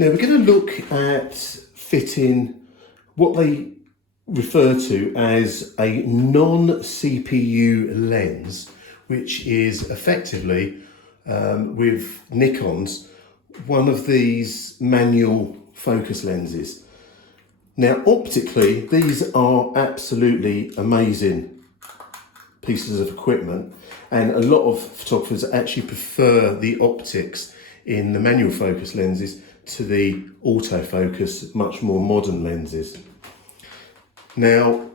Now we're going to look at fitting what they refer to as a non-CPU lens, which is effectively with Nikon's one of these manual focus lenses. Now optically these are absolutely amazing pieces of equipment, and a lot of photographers actually prefer the optics in the manual focus lenses to the autofocus, much more modern lenses. Now,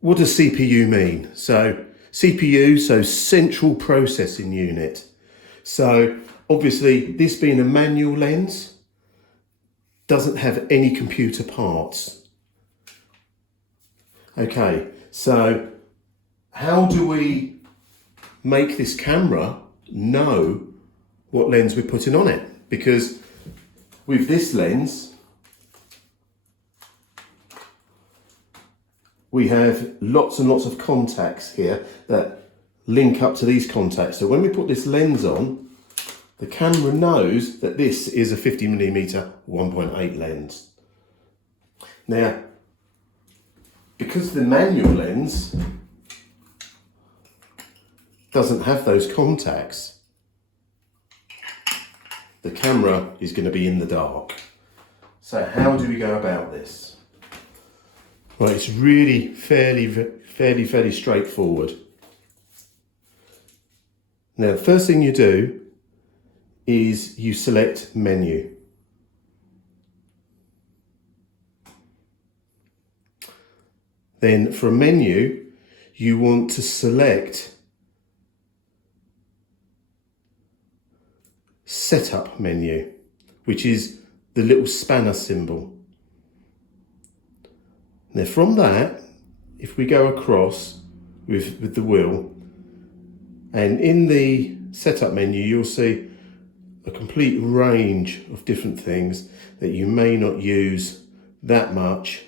what does CPU mean? So CPU, so central processing unit. So obviously this being a manual lens doesn't have any computer parts. Okay, so how do we make this camera know what lens we're putting on it? Because with this lens, we have lots and lots of contacts here that link up to these contacts. So when we put this lens on, the camera knows that this is a 50mm 1.8 lens. Now, because the manual lens doesn't have those contacts, the camera is going to be in the dark. So how do we go about this? Right, it's really fairly straightforward. Now, the first thing you do is you select menu. Then for a menu, you want to select setup menu, which is the little spanner symbol. Now from that, if we go across with the wheel, and in the setup menu, you'll see a complete range of different things that you may not use that much.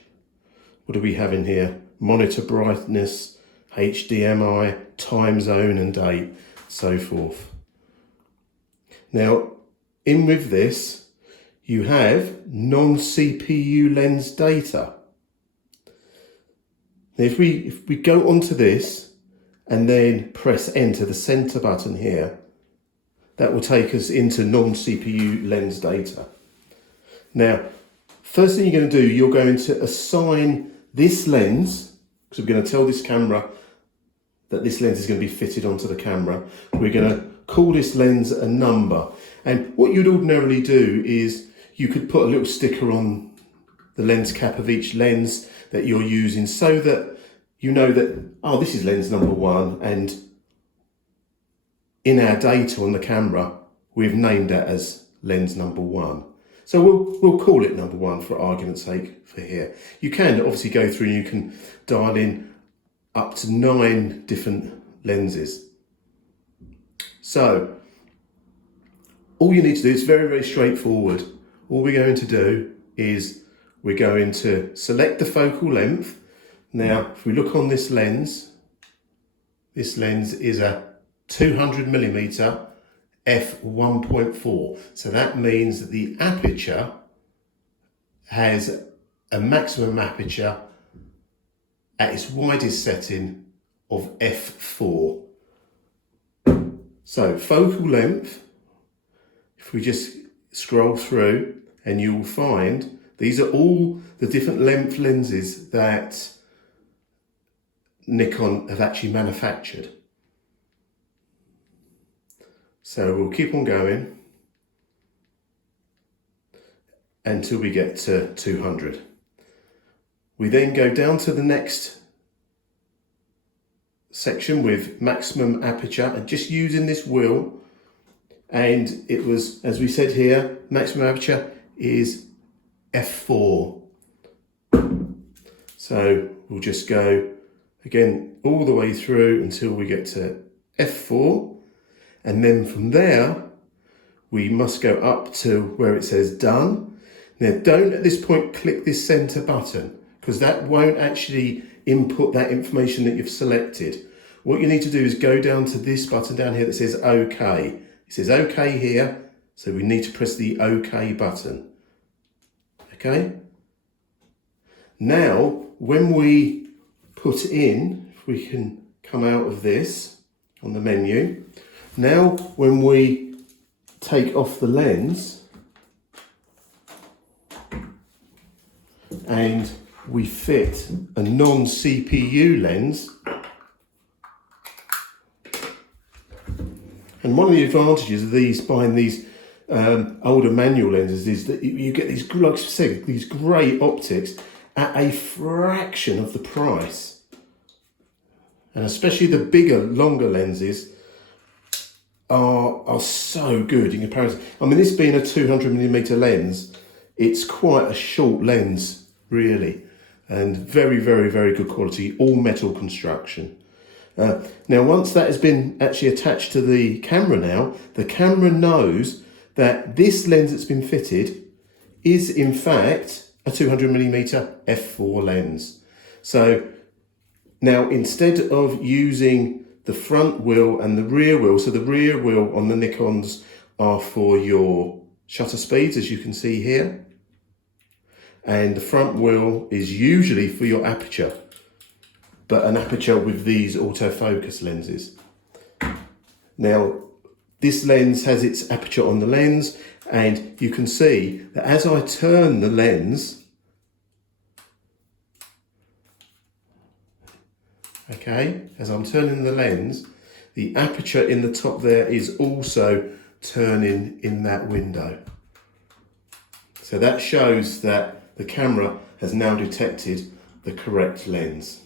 What do we have in here? Monitor brightness, HDMI, time zone and date, so forth. Now, in with this, you have non-CPU lens data. Now, if we go onto this and then press enter, the center button here, that will take us into non-CPU lens data. Now, first thing you're going to do, you're going to assign this lens, because we're going to tell this camera that this lens is going to be fitted onto the camera. We're going to call this lens a number. And what you'd ordinarily do is you could put a little sticker on the lens cap of each lens that you're using, so that you know that, oh, this is lens number 1, and in our data on the camera, we've named that as lens number 1. So we'll call it number 1 for argument's sake for here. You can obviously go through and you can dial in up to 9 different lenses. So all you need to do is very straightforward. All we're going to do is we're going to select the focal length. Now, if we look on this lens is a 200mm f1.4. So that means that the aperture has a maximum aperture at its widest setting of f4. So focal length, if we just scroll through, and you will find these are all the different length lenses that Nikon have actually manufactured. So we'll keep on going until we get to 200. We then go down to the next section with maximum aperture, and just using this wheel, and it was, as we said here, maximum aperture is f4. So we'll just go again all the way through until we get to f4, and then from there we must go up to where it says done. Now don't at this point click this center button, because that won't actually input that information that you've selected. What you need to do is go down to this button down here that says OK. It says OK here, So we need to press the OK button. Okay? Now, when we put in, if we can come out of this on the menu, now when we take off the lens and we fit a non-CPU lens, and one of the advantages of these, buying these older manual lenses, is that you get these, like I said, these great optics at a fraction of the price. And especially the bigger, longer lenses are so good in comparison. I mean, this being a 200mm lens, it's quite a short lens, really, and very, very, very good quality, all metal construction. Now, once that has been actually attached to the camera now, the camera knows that this lens that's been fitted is in fact a 200mm f4 lens. So now, instead of using the front wheel and the rear wheel, so the rear wheel on the Nikons are for your shutter speeds, as you can see here, and the front wheel is usually for your aperture, but an aperture with these autofocus lenses. Now, this lens has its aperture on the lens, and you can see that as I turn the lens, okay, as I'm turning the lens, the aperture in the top there is also turning in that window. So that shows that the camera has now detected the correct lens.